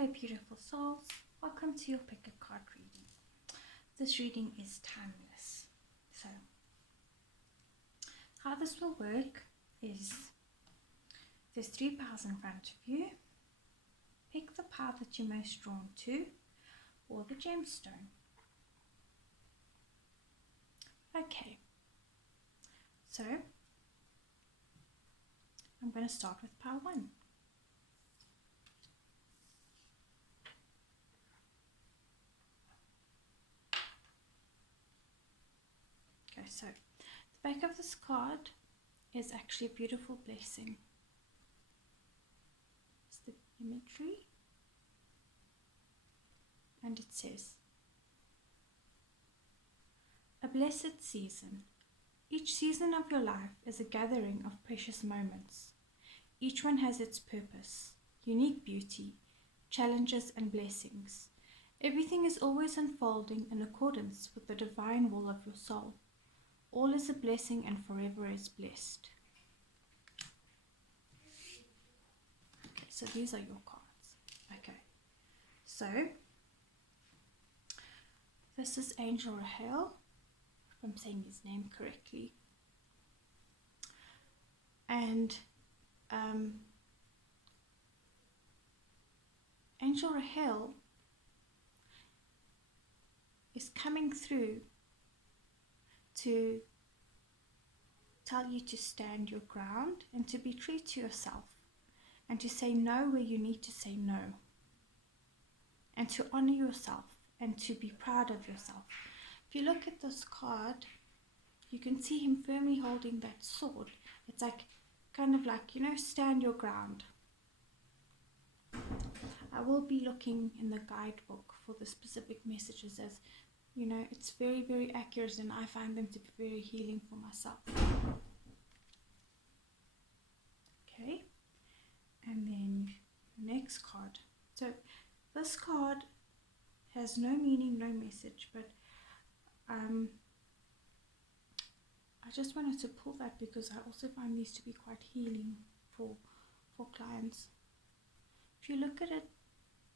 Hello beautiful souls, welcome to your pick a card reading. This reading is timeless. So how this will work is there's 3 piles in front of you. Pick the pile that you're most drawn to or the gemstone. Okay, so I'm going to start with pile 1. Okay, so the back of this card is actually a beautiful blessing. It's the imagery, and it says, a blessed season. Each season of your life is a gathering of precious moments. Each one has its purpose, unique beauty, challenges and blessings. Everything is always unfolding in accordance with the divine will of your soul. All is a blessing and forever is blessed. Okay, so these are your cards. Okay, so this is Angel Rahel, if I'm saying his name correctly. And Angel Rahel is coming through to tell you to stand your ground and to be true to yourself and to say no where you need to say no and to honor yourself and to be proud of yourself. If you look at this card, you can see him firmly holding that sword. It's like kind of like, you know, stand your ground. I will be looking in the guidebook for the specific messages, as you know, it's very, very accurate, and I find them to be very healing for myself. Okay, and then the next card. So this card has no meaning, no message, but I just wanted to pull that because I also find these to be quite healing for clients. If you look at it,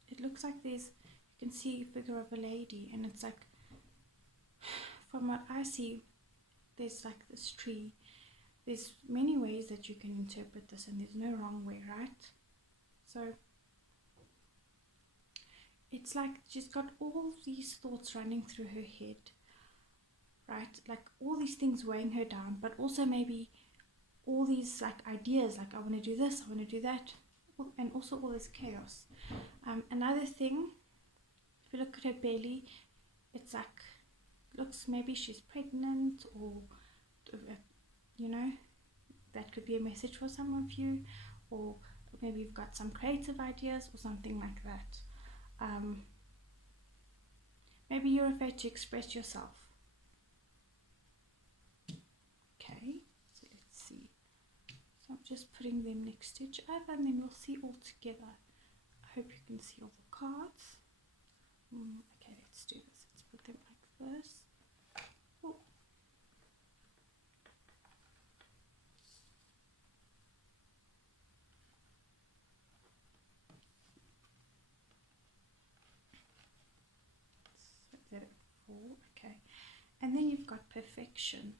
it looks like there's, you can see a figure of a lady, and it's like, from what I see, there's like this tree. There's many ways that you can interpret this, and there's no wrong way, right? So it's like she's got all these thoughts running through her head, right? Like all these things weighing her down, but also maybe all these like ideas, like I want to do this, I want to do that, and also all this chaos. Another thing, if you look at her belly, it's like, looks maybe she's pregnant, or you know, that could be a message for some of you, or maybe you've got some creative ideas or something like that. Maybe you're afraid to express yourself. Okay, so let's see. So I'm just putting them next to each other, and then we'll see all together. I hope you can see all the cards. Okay, let's do this. Let's put them like this. Oh. So that at 4. Okay, and then you've got perfection.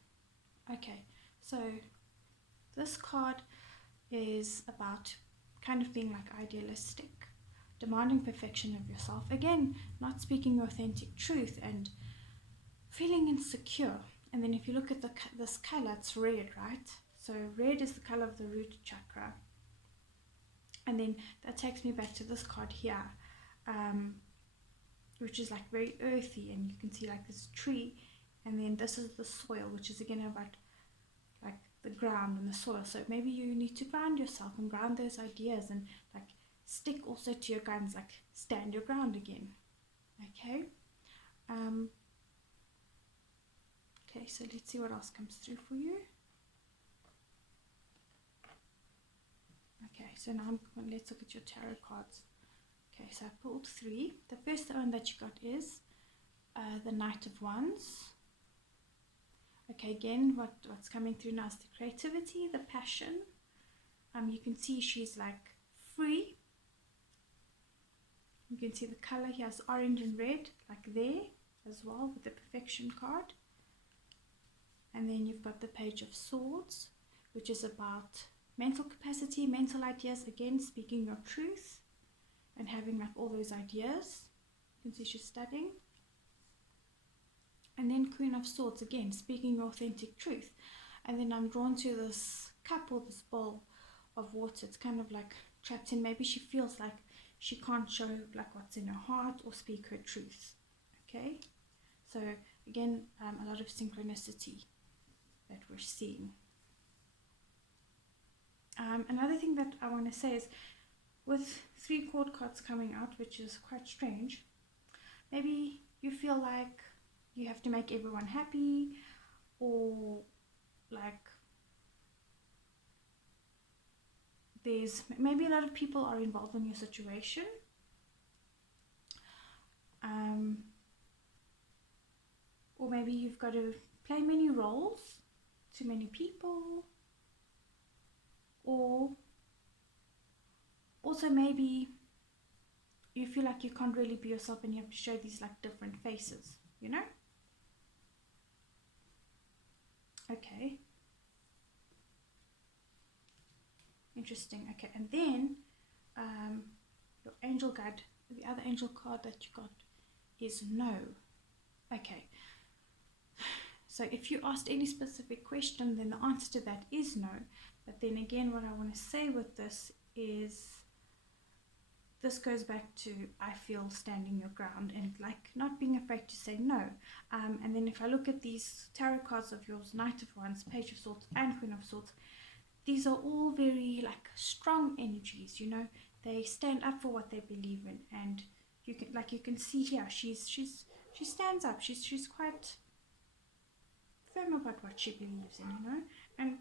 Okay, so this card is about kind of being like idealistic, demanding perfection of yourself. Again, not speaking your authentic truth and feeling insecure. And then if you look at this color, it's red, right? So red is the color of the root chakra. And then that takes me back to this card here, which is like very earthy, and you can see like this tree, and then this is the soil, which is again about like the ground and the soil. So maybe you need to ground yourself and ground those ideas, and like stick also to your guns, like stand your ground again. Okay, okay, so let's see what else comes through for you. Okay, so now let's look at your tarot cards. Okay, so I pulled 3. The first one that you got is the Knight of Wands. Okay, again, what's coming through now is the creativity, the passion. You can see she's like free, You can see the color here is orange and red, like there as well with the perfection card. And then you've got the Page of Swords, which is about mental capacity, mental ideas, again, speaking your truth and having like all those ideas. You can see she's studying. And then Queen of Swords, again, speaking your authentic truth. And then I'm drawn to this cup or this bowl of water. It's kind of like trapped in. Maybe she feels like she can't show like what's in her heart or speak her truth. Okay, so again, a lot of synchronicity that we're seeing. Another thing that I want to say is, with 3 court cards coming out, which is quite strange, maybe you feel like you have to make everyone happy, or like there's maybe a lot of people are involved in your situation. Or maybe you've got to play many roles to many people, or also maybe you feel like you can't really be yourself and you have to show these like different faces, you know? Okay. Interesting. Okay, and then your angel guide, the other angel card that you got is no. Okay. So if you asked any specific question, then the answer to that is no. But then again, what I want to say with this is, this goes back to, I feel, standing your ground and like not being afraid to say no. And then if I look at these tarot cards of yours, Knight of Wands, Page of Swords, and Queen of Swords, these are all very like strong energies, you know. They stand up for what they believe in, and you can see here, she stands up. She's quite firm about what she believes in, you know. And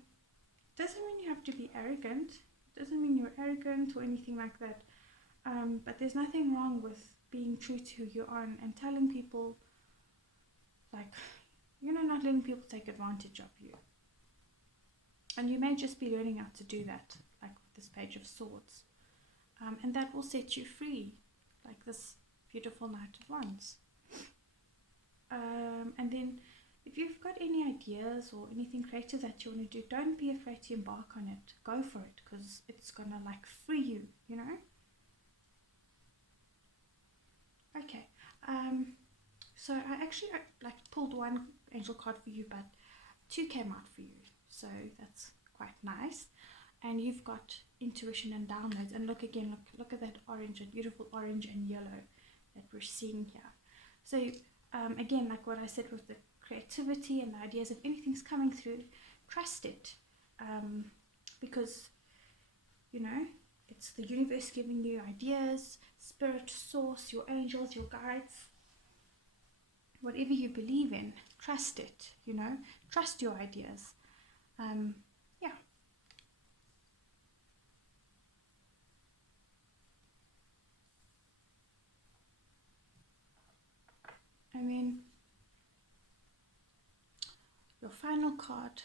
doesn't mean you have to be arrogant. Doesn't mean you're arrogant or anything like that. But there's nothing wrong with being true to who you are and telling people, like, you know, not letting people take advantage of you. And you may just be learning how to do that, like with this Page of Swords. And that will set you free, like this beautiful Knight of Wands. And then if you've got any ideas or anything creative that you want to do, don't be afraid to embark on it. Go for it, because it's gonna like free you, you know. Okay, so I actually like pulled 1 angel card for you, but 2 came out for you, so that's quite nice. And you've got intuition and downloads, and look again, look at that orange, that beautiful orange and yellow that we're seeing here. So again, like what I said with the creativity and the ideas, if anything's coming through, trust it, because, you know, it's the universe giving you ideas, spirit, source, your angels, your guides, whatever you believe in, trust it, you know, trust your ideas. Yeah. I mean, your final card,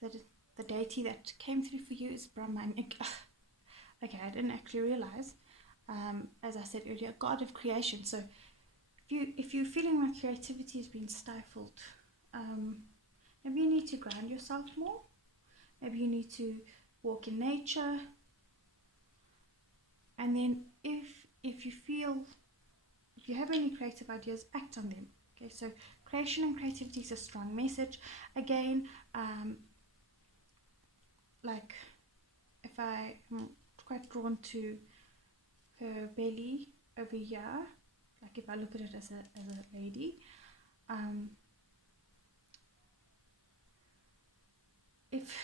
the deity that came through for you is Brahman. Okay, I didn't actually realize, as I said earlier, God of creation. So if you're feeling like creativity has been stifled, maybe you need to ground yourself more. Maybe you need to walk in nature. And then if you have any creative ideas, act on them. Okay, so creation and creativity is a strong message. Again, like if I am quite drawn to her belly over here, like if I look at it as a lady, if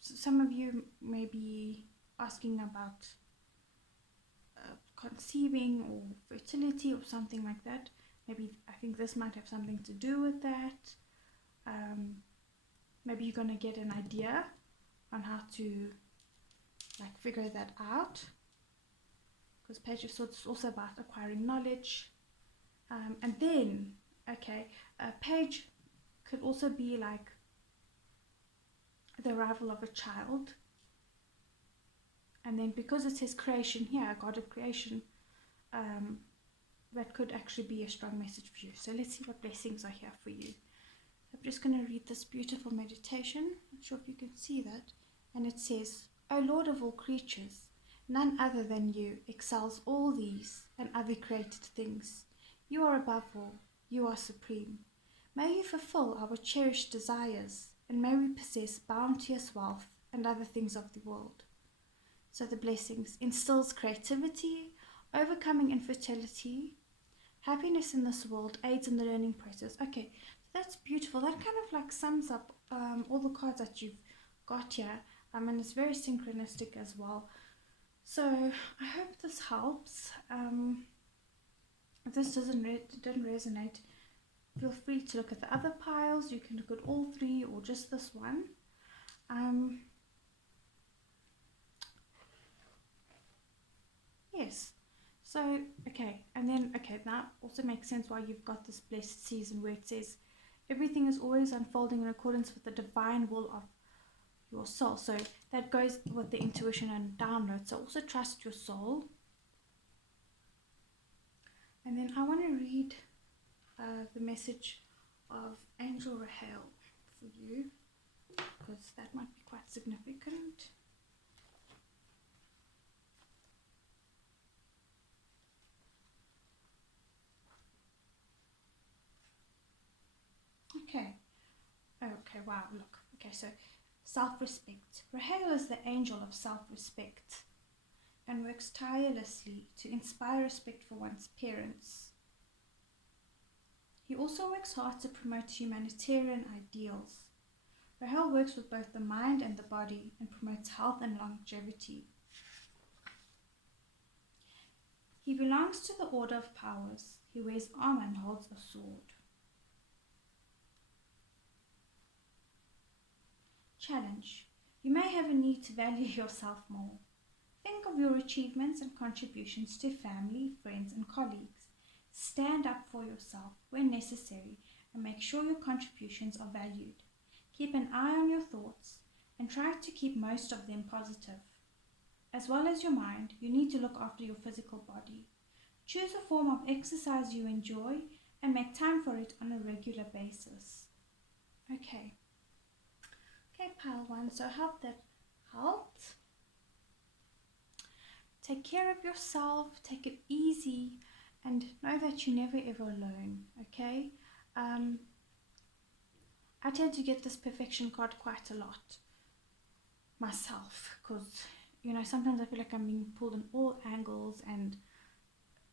some of you may be asking about conceiving or fertility or something like that, maybe I think this might have something to do with that. Maybe you're gonna get an idea on how to like figure that out, because Page of Swords is also about acquiring knowledge. And then, okay, a page could also be like the arrival of a child. And then because it says creation here, God of creation, that could actually be a strong message for you. So let's see what blessings are here for you. I'm just going to read this beautiful meditation. Not sure if you can see that. And it says, O Lord of all creatures, none other than you excels all these and other created things. You are above all. You are supreme. May you fulfill our cherished desires, and may we possess bounteous wealth and other things of the world. So the blessings instills creativity, overcoming infertility, happiness in this world, aids in the learning process. Okay, so that's beautiful. That kind of like sums up all the cards that you've got here. And it's very synchronistic as well. So I hope this helps. If this didn't resonate, feel free to look at the other piles. You can look at all three or just this one. Yes. So, okay. And then, okay, that also makes sense why you've got this blessed season where it says everything is always unfolding in accordance with the divine will of your soul. So that goes with the intuition and download. So also trust your soul. And then I want to read the message of Angel Rahel for you, because that might be quite significant. Okay. Okay, wow, look. Okay, so self-respect. Rahel is the angel of self-respect and works tirelessly to inspire respect for one's parents. He also works hard to promote humanitarian ideals. Rahel works with both the mind and the body and promotes health and longevity. He belongs to the Order of Powers. He wears armor and holds a sword. Challenge. You may have a need to value yourself more. Think of your achievements and contributions to family, friends, and colleagues. Stand up for yourself when necessary and make sure your contributions are valued. Keep an eye on your thoughts and try to keep most of them positive. As well as your mind, you need to look after your physical body. Choose a form of exercise you enjoy and make time for it on a regular basis. Okay. Okay, pile one. So I hope that helped. Take care of yourself, take it easy, and know that you're never ever alone, okay? I tend to get this perfection card quite a lot myself, because, you know, sometimes I feel like I'm being pulled in all angles, and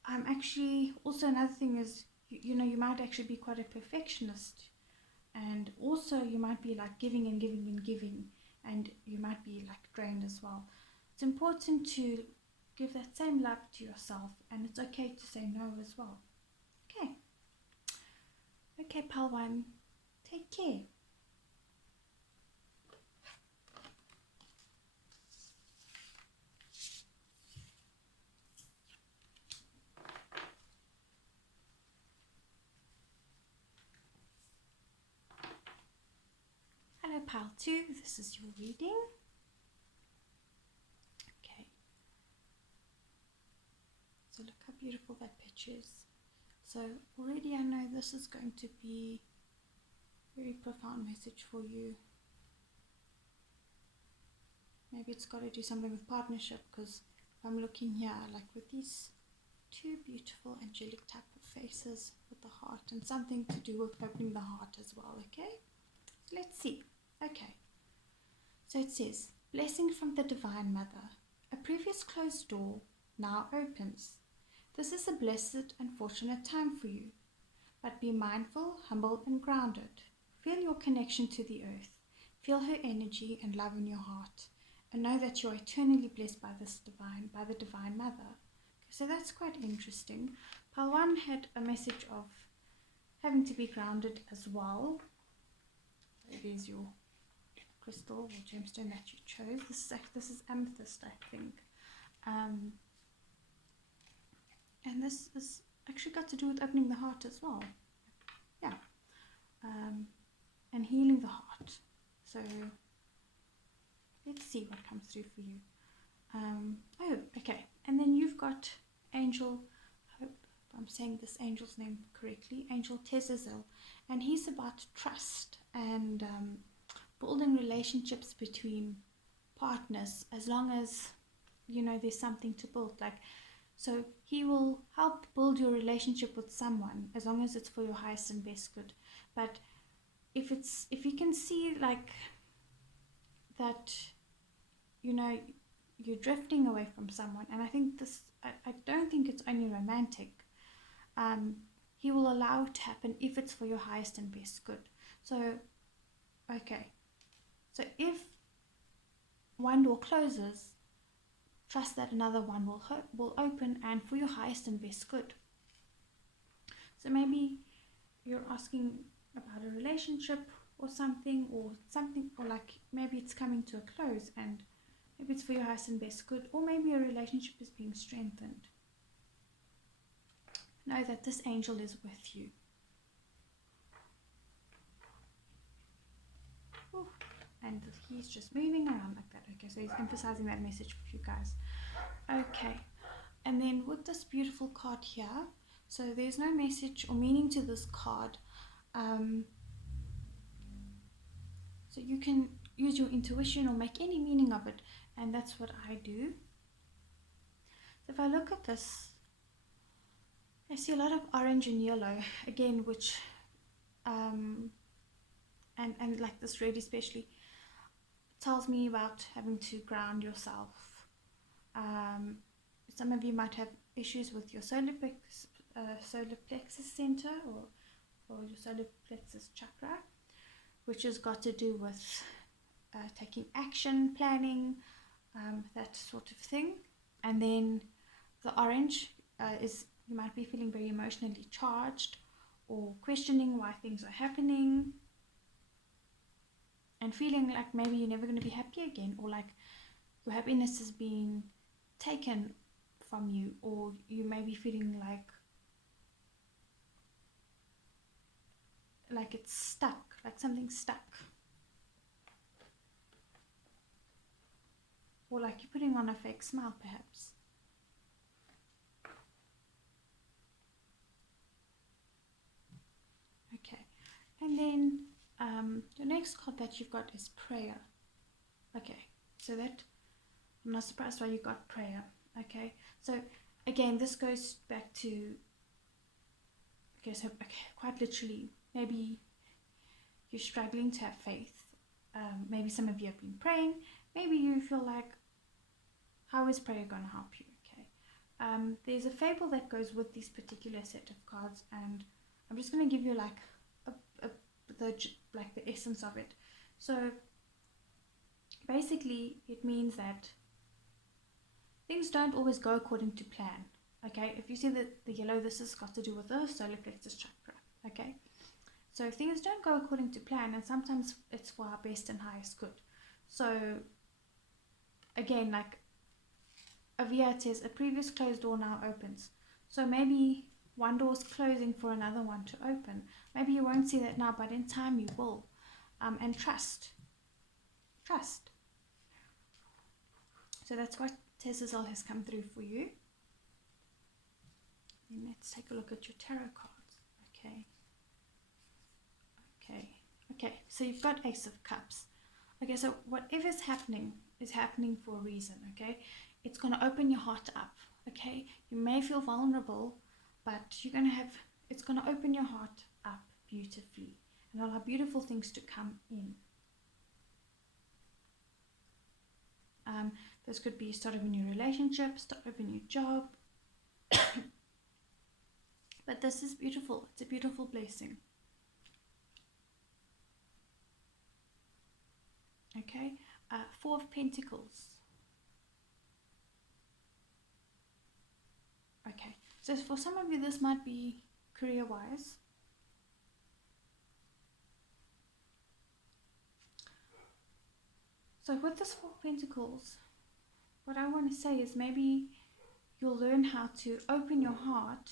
I'm actually, also another thing is, you know, you might actually be quite a perfectionist, and also you might be like giving and giving and giving, and you might be like drained as well. It's important to give that same love to yourself, and it's okay to say no as well. Okay. Okay, pal one. Take care. Hello, pal two. This is your reading. Okay. So look how beautiful that picture is. So already I know this is going to be a very profound message for you. Maybe it's got to do something with partnership, because I'm looking here like with these two beautiful angelic type of faces with the heart, and something to do with opening the heart as well, okay? So let's see. Okay. So it says, blessing from the Divine Mother. A previous closed door now opens. This is a blessed and fortunate time for you. But be mindful, humble, and grounded. Feel your connection to the earth. Feel her energy and love in your heart. And know that you are eternally blessed by the Divine Mother. Okay, so that's quite interesting. Pile 1 had a message of having to be grounded as well. There's your crystal or gemstone that you chose. This is amethyst, I think. And this is actually got to do with opening the heart as well. Yeah. And healing the heart. So let's see what comes through for you. Oh, okay. And then you've got Angel if I'm saying this angel's name correctly, Angel Tezazel, and he's about trust and building relationships between partners, as long as there's something to build. Like, so he will help build your relationship with someone as long as it's for your highest and best good. But if you can see like that, you're drifting away from someone, and I think I don't think it's only romantic. He will allow it to happen if it's for your highest and best good. So okay, so if one door closes, trust that another one will open, and for your highest and best good. So maybe you're asking about a relationship or something, or like maybe it's coming to a close and maybe it's for your highest and best good, or maybe a relationship is being strengthened. Know that this angel is with you. Ooh. And he's just moving around like that. Okay, so he's emphasizing that message for you guys. Okay, and then with this beautiful card here, so there's no message or meaning to this card. So you can use your intuition or make any meaning of it, and that's what I do. So if I look at this, I see a lot of orange and yellow again, which and like this red especially tells me about having to ground yourself. Some of you might have issues with your solar plexus center or your solar plexus chakra, which has got to do with taking action, planning, that sort of thing. And then the orange is, you might be feeling very emotionally charged or questioning why things are happening and feeling like maybe you're never going to be happy again, or like your happiness is being taken from you, or you may be feeling like it's stuck, like something's stuck, or like you're putting on a fake smile perhaps. Okay, and then the next card that you've got is prayer. Okay, so that, I'm not surprised why you got prayer. Okay, so again, this goes back to, quite literally, maybe you're struggling to have faith. Maybe some of you have been praying. Maybe you feel like, how is prayer going to help you? Okay, there's a fable that goes with this particular set of cards, and I'm just going to give you like the essence of it. So basically, it means that things don't always go according to plan. Okay, if you see the yellow, this has got to do with the solar plexus chakra. Okay, so things don't go according to plan, and sometimes it's for our best and highest good. So again, like over here it says, a previous closed door now opens. So maybe one door is closing for another one to open. Maybe you won't see that now, but in time you will. And trust. So that's what Tezazel has come through for you. Then let's take a look at your tarot cards. Okay, so you've got Ace of Cups. Okay, so whatever's happening is happening for a reason. Okay, it's going to open your heart up. Okay, you may feel vulnerable, but it's going to open your heart up beautifully and allow beautiful things to come in. This could be start of a new relationship, start of a new job. But this is beautiful. It's a beautiful blessing. Okay, Four of Pentacles. Okay, so for some of you this might be career-wise. So with this Four of Pentacles, what I want to say is maybe you'll learn how to open your heart,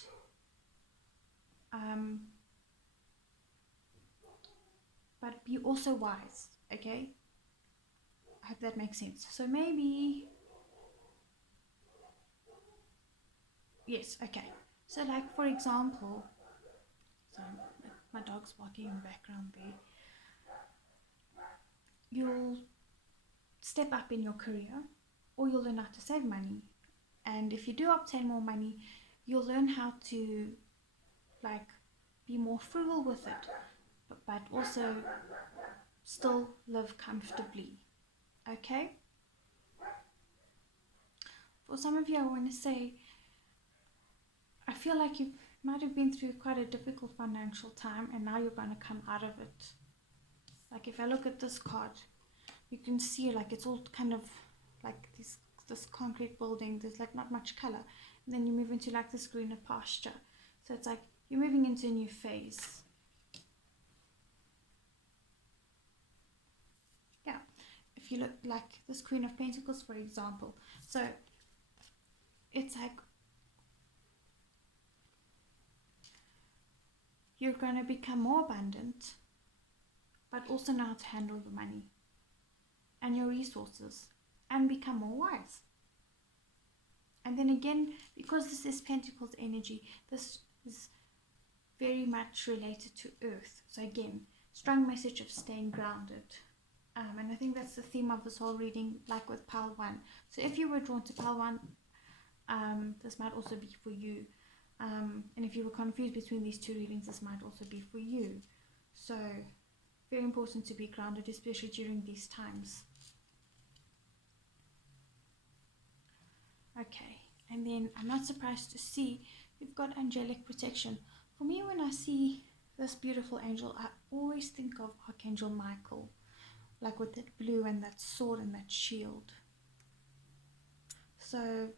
but be also wise. Okay, I hope that makes sense. So maybe, yes, okay. So like, for example, so my dog's barking in the background there, you'll step up in your career, or you'll learn how to save money. And if you do obtain more money, you'll learn how to like be more frugal with it, but also still live comfortably. Okay? For some of you, I want to say, I feel like you might have been through quite a difficult financial time, and now you're going to come out of it. Like if I look at this card, you can see like it's all kind of like this concrete building. There's like not much color, and then you move into like this greener pasture. So it's like you're moving into a new phase. Yeah, if you look like this Queen of Pentacles, for example, so it's like you're going to become more abundant, but also know how to handle the money and your resources and become more wise. And then again, because this is Pentacles energy, this is very much related to Earth. So again, strong message of staying grounded. And I think that's the theme of this whole reading, like with Pile 1. So if you were drawn to Pile 1, this might also be for you. And if you were confused between these two readings, this might also be for you. So very important to be grounded, especially during these times. Okay, and then I'm not surprised to see you've got angelic protection. For me, when I see this beautiful angel, I always think of Archangel Michael, like with that blue and that sword and that shield. So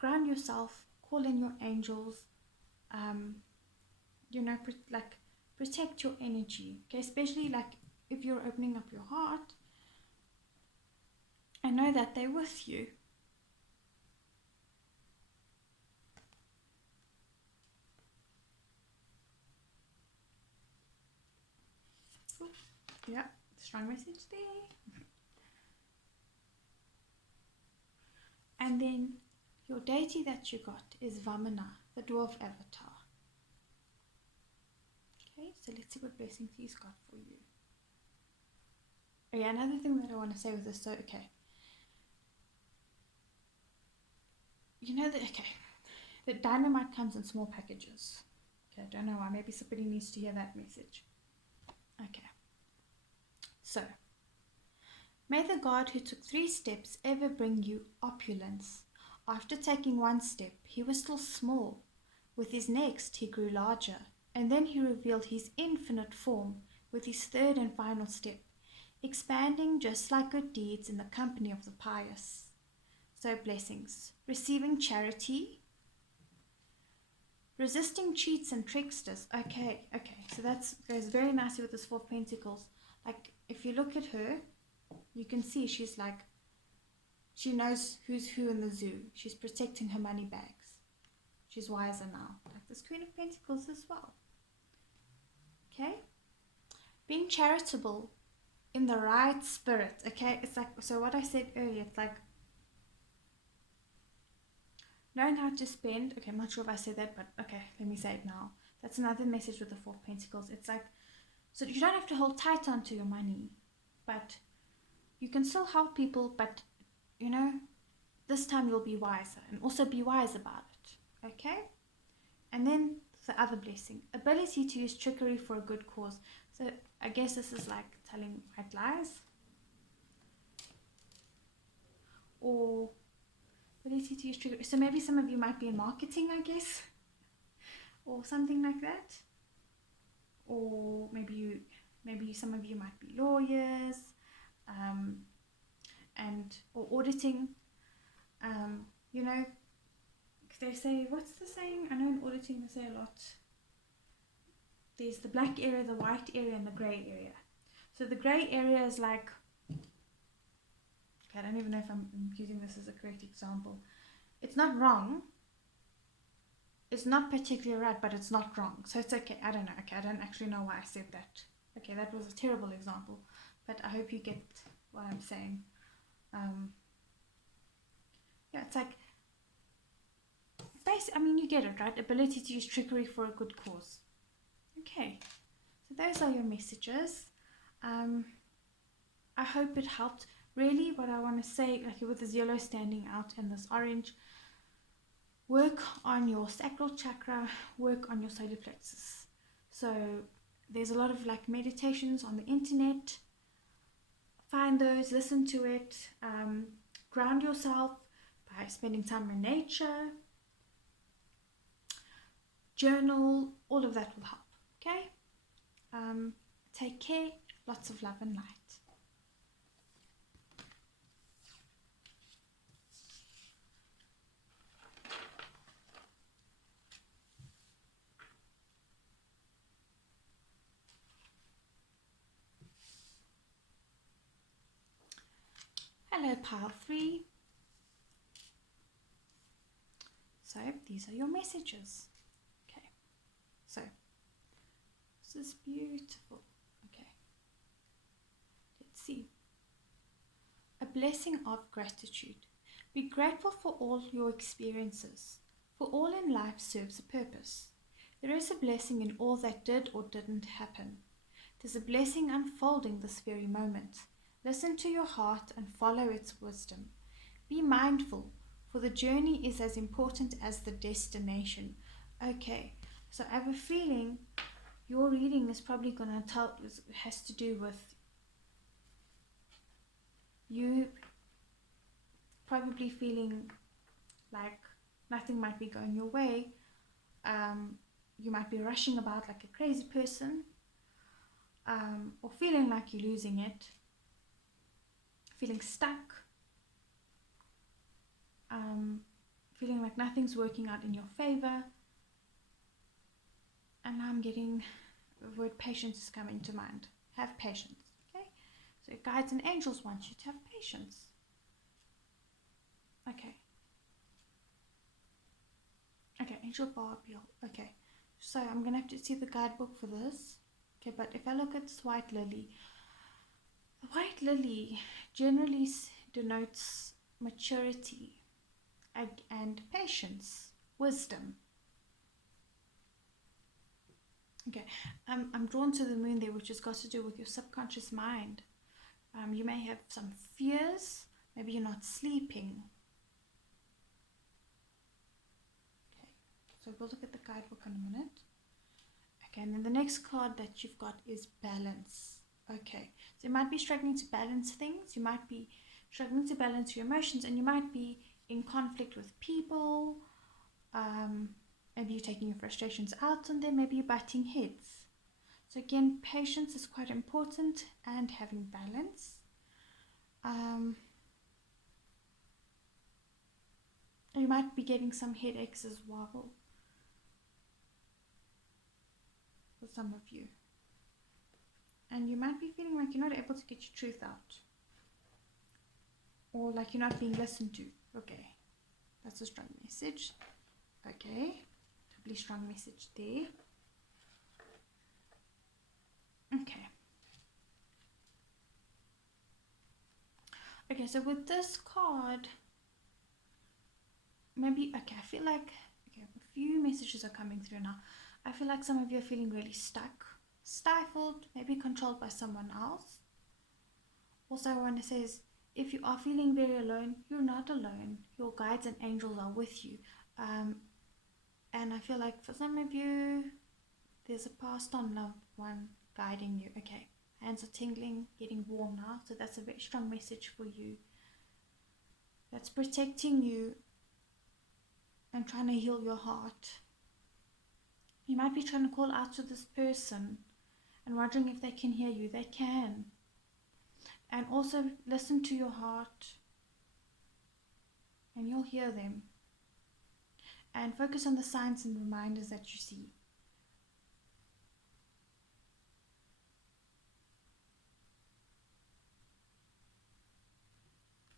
ground yourself, call in your angels, you know, like protect your energy, okay? Especially like if you're opening up your heart, and know that they're with you. Yeah, strong message there. And then your deity that you got is Vamana, the dwarf avatar. Okay, so let's see what blessings he's got for you. Oh yeah, another thing that I want to say with this, so okay. You know that, okay, the dynamite comes in small packages. Okay, I don't know why, maybe somebody needs to hear that message. Okay. So, may the God who took 3 steps ever bring you opulence. After taking 1 step, he was still small. With his next, he grew larger, and then he revealed his infinite form with his 3rd and final step, expanding just like good deeds in the company of the pious. So, blessings. Receiving charity, resisting cheats and tricksters. Okay, so that goes very nicely with this 4 of Pentacles. Like, if you look at her, you can see she's like, she knows who's who in the zoo. She's protecting her money bags. She's wiser now. Like this Queen of Pentacles as well. Okay? Being charitable in the right spirit. Okay? It's like, so what I said earlier, it's like knowing how to spend. Okay, I'm not sure if I said that, but okay, let me say it now. That's another message with the 4 of Pentacles. It's like, so you don't have to hold tight onto your money, but you can still help people, but you know, this time you'll be wiser, and also be wise about it. Okay? And then the other blessing, ability to use trickery for a good cause. So I guess this is like telling white lies, or ability to use trickery. So maybe some of you might be in marketing, I guess, or something like that. Or maybe some of you might be lawyers, and or auditing. You know, they say, what's the saying? I know in auditing they say a lot. There's the black area, the white area, and the grey area. So the grey area is like, okay, I don't even know if I'm using this as a correct example. It's not wrong. It's not particularly right, but it's not wrong. So it's okay. I don't know. Okay, I don't actually know why I said that. Okay, that was a terrible example, but I hope you get what I'm saying. Yeah, it's like I mean, you get it, right? Ability to use trickery for a good cause. Okay, so those are your messages. I hope it helped. Really, what I want to say, like with this yellow standing out and this orange, work on your sacral chakra, work on your solar plexus. So there's a lot of like meditations on the internet. Find those, listen to it, ground yourself by spending time in nature, journal, all of that will help. Okay? Take care, lots of love and light. Hello, pile 3. So these are your messages. Okay, so this is beautiful. Okay, let's see. A blessing of gratitude. Be grateful for all your experiences, for all in life serves a purpose. There is a blessing in all that did or didn't happen. There's a blessing unfolding this very moment. Listen to your heart and follow its wisdom. Be mindful, for the journey is as important as the destination. Okay, so I have a feeling your reading is probably going to has to do with you probably feeling like nothing might be going your way. You might be rushing about like a crazy person, or feeling like you're losing it, feeling stuck, feeling like nothing's working out in your favor. And I'm getting the word patience is coming to mind. Have patience, okay? So guides and angels want you to have patience. Okay. Okay, Angel Barbie. Okay. So I'm going to have to see the guidebook for this. Okay, but if I look at this white lily, the white lily generally denotes maturity and patience, wisdom. Okay, I'm drawn to the moon there, which has got to do with your subconscious mind. You may have some fears. Maybe you're not sleeping. Okay, so we'll look at the guidebook in a minute. Okay, and then the next card that you've got is balance. Okay, so you might be struggling to balance things. You might be struggling to balance your emotions, and you might be in conflict with people. Maybe you're taking your frustrations out on them. Maybe you're butting heads. So again, patience is quite important, and having balance. You might be getting some headaches as well for some of you. And you might be feeling like you're not able to get your truth out, or like you're not being listened to. Okay, that's a strong message. Okay, doubly strong message there. Okay. Okay, so with this card, maybe, okay, I feel like, okay, a few messages are coming through now. I feel like some of you are feeling really stuck, stifled, maybe controlled by someone else. Also, I want to say is, if you are feeling very alone, you're not alone. Your guides and angels are with you. And I feel like for some of you, there's a passed on loved one guiding you. Okay, hands are tingling, getting warm now. So that's a very strong message for you. That's protecting you and trying to heal your heart. You might be trying to call out to this person and wondering if they can hear you. They can. And also listen to your heart, and you'll hear them. And focus on the signs and reminders that you see.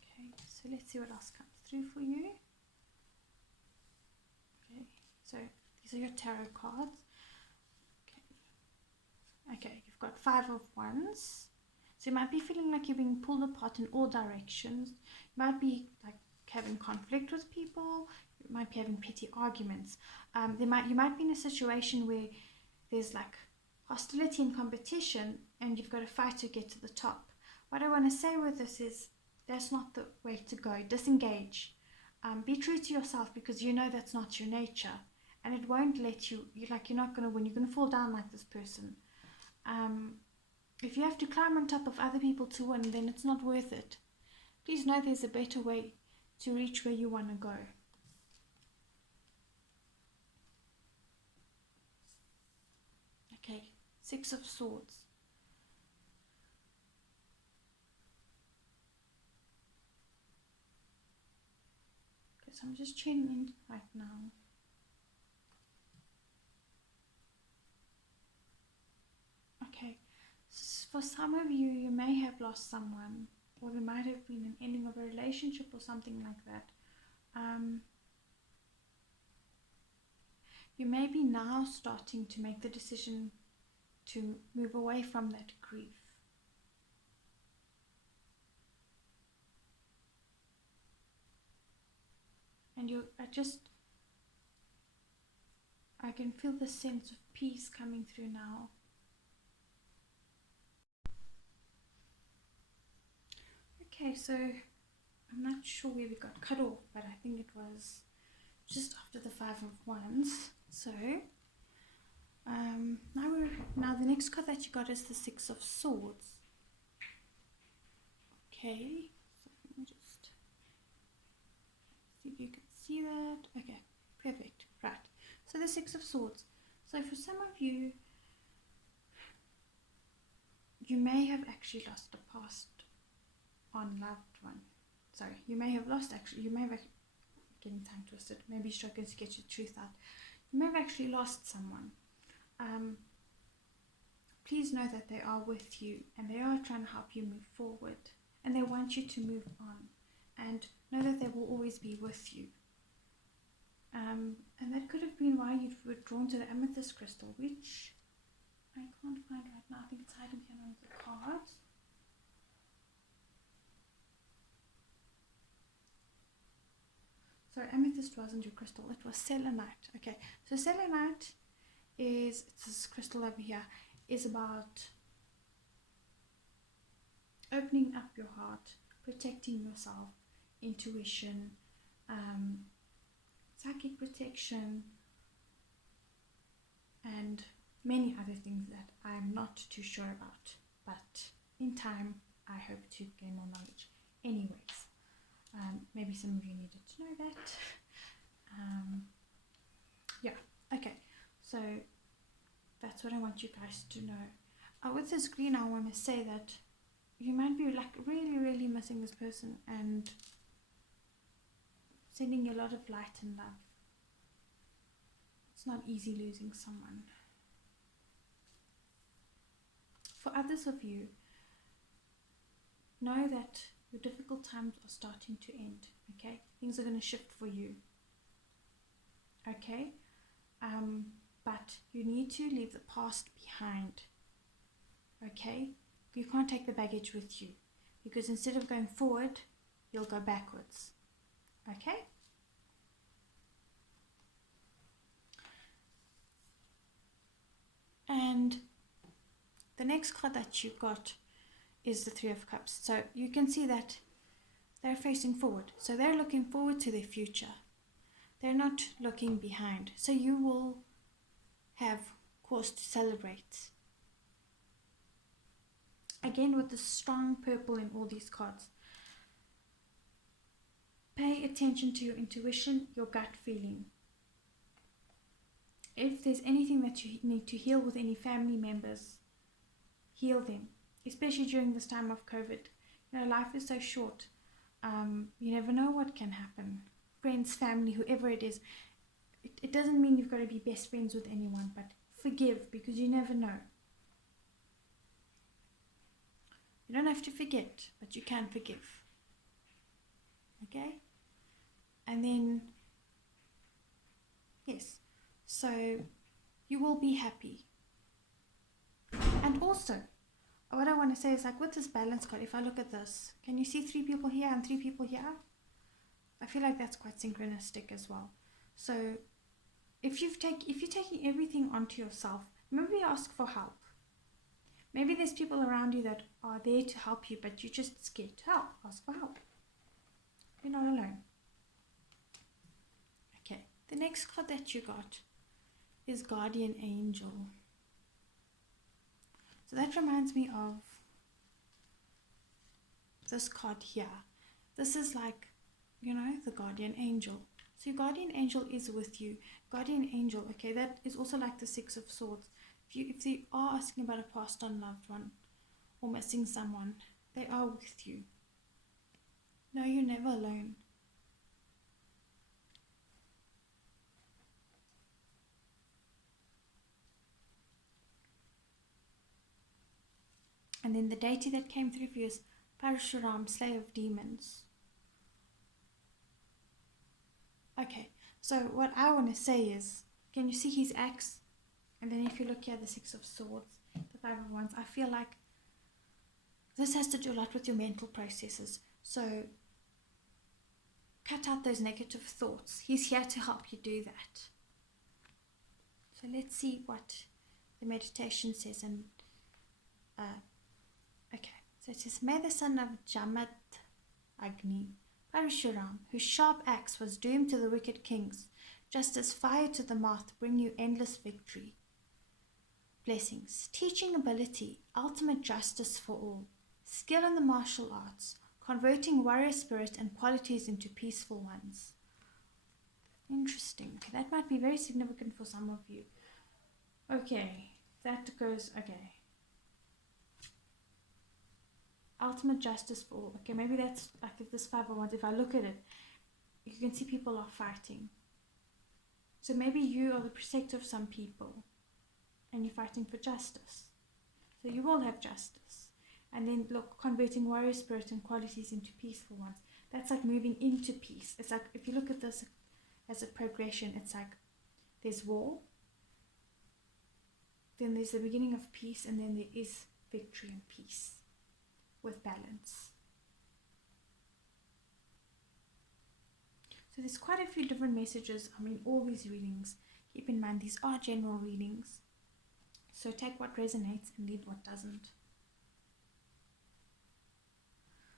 Okay, so let's see what else comes through for you. Okay, so these are your tarot cards. Okay, you've got 5 of Wands. So you might be feeling like you're being pulled apart in all directions. You might be like having conflict with people. You might be having petty arguments. You might be in a situation where there's like hostility and competition, and you've got to fight to get to the top. What I want to say with this is that's not the way to go. Disengage. Be true to yourself, because you know that's not your nature, and it won't let you. You're not going to win. You're going to fall down like this person. If you have to climb on top of other people to win, then it's not worth it. Please know there's a better way to reach where you want to go. Okay, Six of Swords. Okay, so I'm just tuning in right now. Okay, for some of you, you may have lost someone, or there might have been an ending of a relationship or something like that. You may be now starting to make the decision to move away from that grief. And I can feel the sense of peace coming through now. Okay, so I'm not sure where we got cut off, but I think it was just after the Five of Wands. So now the next card that you got is the Six of Swords. Okay, so let me just see if you can see that. Okay, perfect. Right, so the Six of Swords. So for some of you, you may have actually lost a past on loved one. Sorry, you may have getting tongue twisted, maybe struggling to get your truth out. You may have actually lost someone. Please know that they are with you, and they are trying to help you move forward, and they want you to move on, and know that they will always be with you. And that could have been why you were drawn to the amethyst crystal, which I can't find right now. I think it's hiding behind one of the cards. So amethyst wasn't your crystal, it was selenite. Okay, so selenite it's this crystal over here, is about opening up your heart, protecting yourself, intuition, psychic protection, and many other things that I'm not too sure about, but in time I hope to gain more knowledge. Anyways, maybe some of you needed to know that. Yeah, okay, so that's what I want you guys to know. With this green, I want to say that you might be really missing this person and sending you a lot of light and love. It's not easy losing someone. For others of you, know that your difficult times are starting to end, okay? Things are going to shift for you, okay? But you need to leave the past behind, okay? You can't take the baggage with you, because instead of going forward, you'll go backwards, okay? And the next card that you've got is the Three of Cups. So you can see that they're facing forward. So they're looking forward to their future. They're not looking behind. So you will have cause to celebrate. Again, with the strong purple in all these cards. Pay attention to your intuition, your gut feeling. If there's anything that you need to heal with any family members, heal them. Especially during this time of COVID. You know, life is so short. You never know what can happen. Friends, family, whoever it is. It doesn't mean you've got to be best friends with anyone, but forgive, because you never know. You don't have to forget, but you can forgive. Okay? And then, yes, so you will be happy. And also, what I want to say is, like with this balance card, if I look at this, can you see 3 people here and 3 people here? I feel like that's quite synchronistic as well. So if you're taking everything onto yourself, maybe ask for help. Maybe there's people around you that are there to help you, but you're just scared to help. Ask for help. You're not alone. Okay, the next card that you got is Guardian Angel. So that reminds me of this card here. This is like, the Guardian Angel. So your Guardian Angel is with you. Guardian Angel, okay, that is also like the Six of Swords. If they are asking about a passed on loved one or missing someone, they are with you. No, you're never alone. And then the deity that came through for you is Parashuram, Slayer of Demons. Okay, so what I want to say is, can you see his axe? And then if you look here, the Six of Swords, the Five of Wands, I feel like this has to do a lot with your mental processes. So cut out those negative thoughts. He's here to help you do that. So let's see what the meditation says. And okay, so it says, may the son of Jamat Agni, Parashuram, whose sharp axe was doomed to the wicked kings, just as fire to the mouth, bring you endless victory. Blessings, teaching ability, ultimate justice for all, skill in the martial arts, converting warrior spirit and qualities into peaceful ones. Interesting. Okay, that might be very significant for some of you. Okay, that goes, okay. Ultimate justice for all. Okay, maybe that's like if this Five of Wands, if I look at it, you can see people are fighting. So maybe you are the protector of some people and you're fighting for justice. So you will have justice. And then look, converting warrior spirit and qualities into peaceful ones. That's like moving into peace. It's like, if you look at this as a progression, it's like there's war, then there's the beginning of peace, and then there is victory and peace with balance. So there's quite a few different messages. I mean, all these readings, keep in mind these are general readings. So take what resonates and leave what doesn't.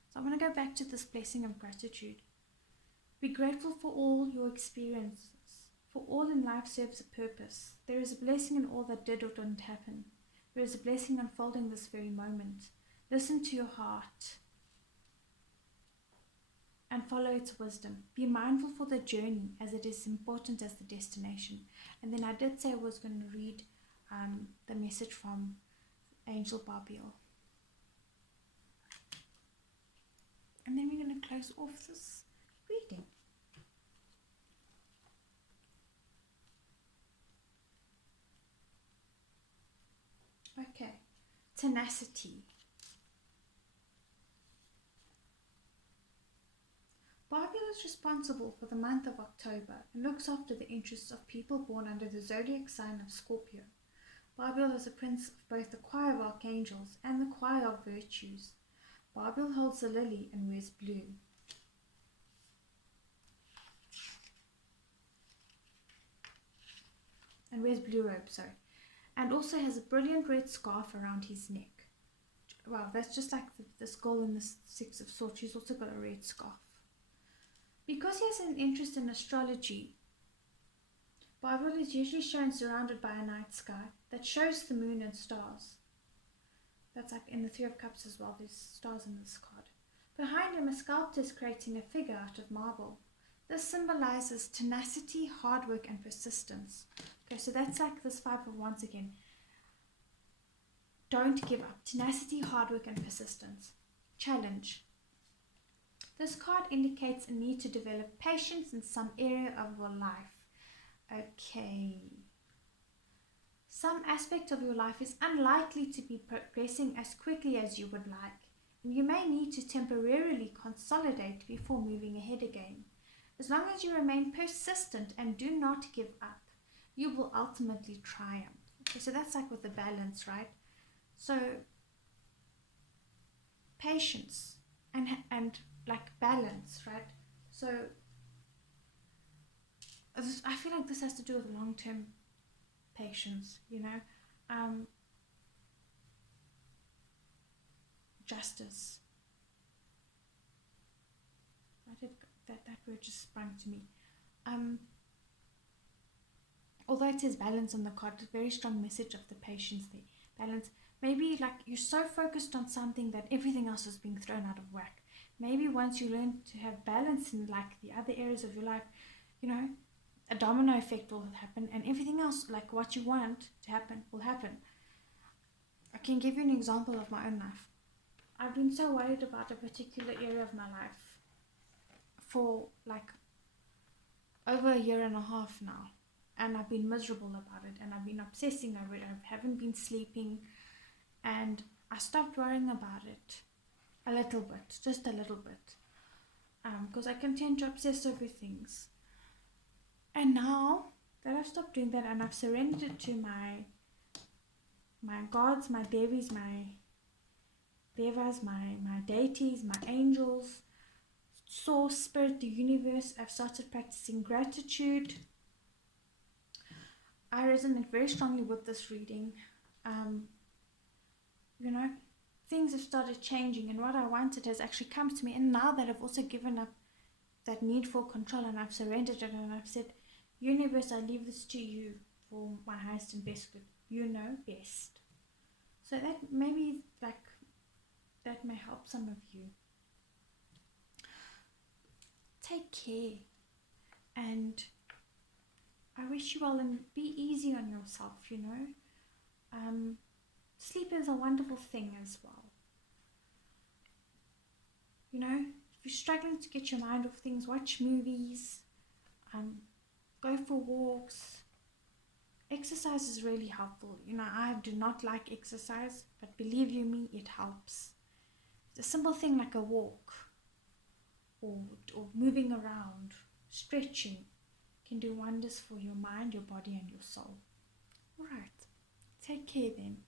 So I'm going to go back to this blessing of gratitude. Be grateful for all your experiences, for all in life serves a purpose. There is a blessing in all that did or didn't happen. There is a blessing unfolding this very moment. Listen to your heart and follow its wisdom. Be mindful for the journey, as it is important as the destination. And then I did say I was going to read the message from Angel Barbiel. And then we're going to close off this reading. Okay, tenacity. Barbiel is responsible for the month of October and looks after the interests of people born under the zodiac sign of Scorpio. Barbiel is a prince of both the choir of archangels and the choir of virtues. Barbiel holds a lily and wears blue. And wears blue robe, sorry. And also has a brilliant red scarf around his neck. Wow, that's just like this girl in the Six of Swords. She's also got a red scarf. Because he has an interest in astrology, Barbiel is usually shown surrounded by a night sky that shows the moon and stars. That's like in the Three of Cups as well. There's stars in this card. Behind him, a sculptor is creating a figure out of marble. This symbolizes tenacity, hard work, and persistence. Okay, so that's like this Five of Wands again. Don't give up. Tenacity, hard work, and persistence. Challenge. This card indicates a need to develop patience in some area of your life. Okay. Some aspect of your life is unlikely to be progressing as quickly as you would like, and you may need to temporarily consolidate before moving ahead again. As long as you remain persistent and do not give up, you will ultimately triumph. Okay, so that's like with the balance, right? So patience and like balance, right? So I feel like this has to do with long-term patience, justice. That word just sprung to me. Although it says balance on the card, it's a very strong message of the patience there. Balance. Maybe like you're so focused on something that everything else is being thrown out of whack. Maybe once you learn to have balance in like the other areas of your life, a domino effect will happen, and everything else, like what you want to happen, will happen. I can give you an example of my own life. I've been so worried about a particular area of my life for like over a year and a half now, and I've been miserable about it, and I've been obsessing over it. I haven't been sleeping, and I stopped worrying about it a little bit, just a little bit, because I can tend to obsess over things. And now that I've stopped doing that, and I've surrendered it to my gods, my devis, my devas, my deities, my angels, source, spirit, the universe, I've started practicing gratitude. I resonate very strongly with this reading. Things have started changing, and what I wanted has actually come to me. And now that I've also given up that need for control, and I've surrendered it, and I've said, universe, I leave this to you for my highest and best good. You know best. So that maybe that may help some of you. Take care, and I wish you well, and be easy on yourself. Sleep is a wonderful thing as well. If you're struggling to get your mind off things, watch movies, go for walks. Exercise is really helpful. I do not like exercise, but believe you me, it helps. It's a simple thing like a walk or moving around, stretching can do wonders for your mind, your body, and your soul. All right. Take care then.